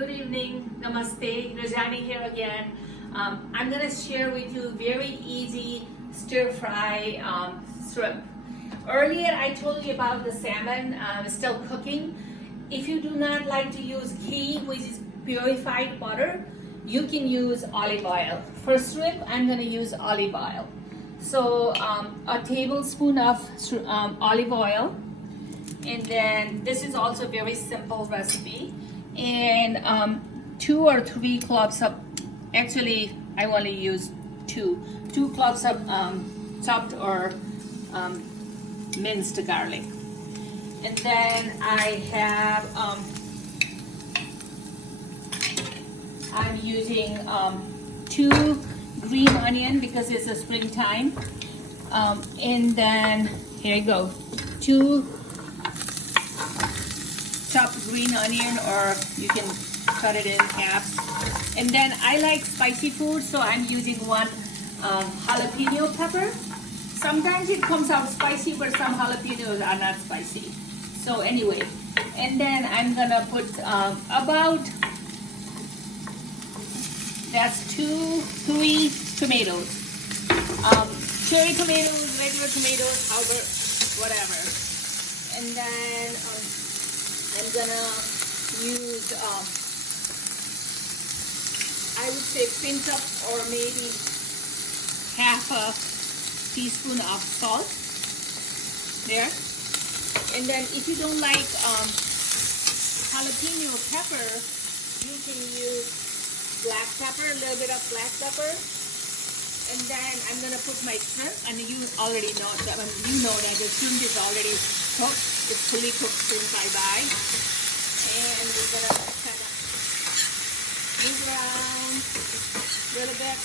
Good evening, namaste, Rajani here again. I'm going to share with you very easy stir fry shrimp. Earlier I told you about the salmon still cooking. If you do not like to use ghee, which is purified butter, you can use olive oil. For shrimp, I'm going to use olive oil. So a tablespoon of olive oil, and then this is also a very simple recipe, and 2 or 3 cloves of, actually I only use two cloves of chopped or minced garlic. And then I have I'm using 2 green onion because it's a springtime, and then here you go, 2 chopped green onion, or you can cut it in half. And then I like spicy food, so I'm using 1 jalapeno pepper. Sometimes it comes out spicy, but some jalapenos are not spicy. So anyway, and then I'm gonna put about, that's 2-3 tomatoes, cherry tomatoes, regular tomatoes, however, whatever. And then I'm gonna use I would say pinch up or maybe half a teaspoon of salt there. And then if you don't like jalapeno pepper, you can use black pepper, a little bit of black pepper. And then I'm gonna put my shrimp, and you already know that, you know that the shrimp is already cooked. It's fully cooked shrimp I buy. And we're gonna kind of move around a little bit.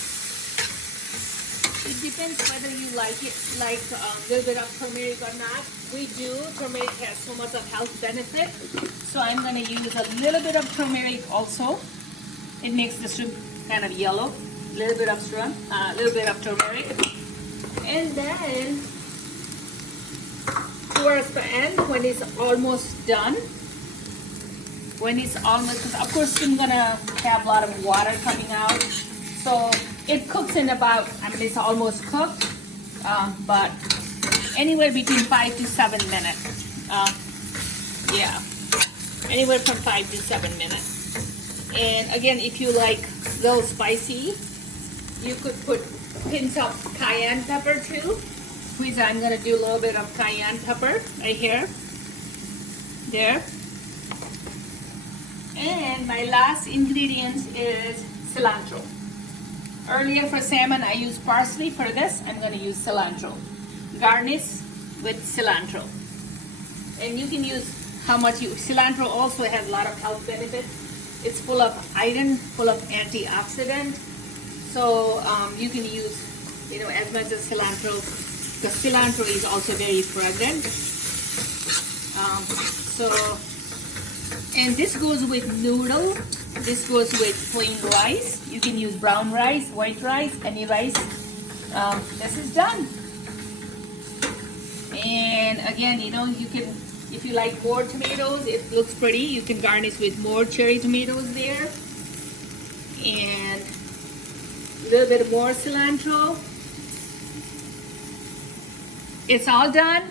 It depends whether you like it, like a little bit of turmeric or not. We do. Turmeric has so much of health benefit. So I'm gonna use a little bit of turmeric also. It makes the shrimp kind of yellow. A little bit of shrimp, a little bit of turmeric. And then towards the end, when it's almost done, of course I'm gonna have a lot of water coming out. So it cooks in about, it's almost cooked, but anywhere between 5 to 7 minutes. Yeah, anywhere from 5 to 7 minutes. And again, if you like a little spicy, you could put pinch of cayenne pepper too, which I'm gonna do a little bit of cayenne pepper right here, there. And my last ingredient is cilantro. Earlier for salmon I used parsley. For this I'm gonna use cilantro. Garnish with cilantro. And you can use how much you, cilantro also has a lot of health benefits. It's full of iron, full of antioxidant. So you can use, as much as cilantro, because cilantro is also very fragrant. And this goes with noodle. This goes with plain rice. You can use brown rice, white rice, any rice. This is done. And again, you can, if you like more tomatoes, it looks pretty, you can garnish with more cherry tomatoes there. And a little bit more cilantro. It's all done.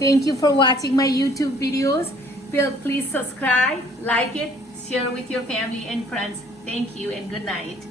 Thank you for watching my YouTube videos. Please subscribe, like it, share with your family and friends. Thank you and good night.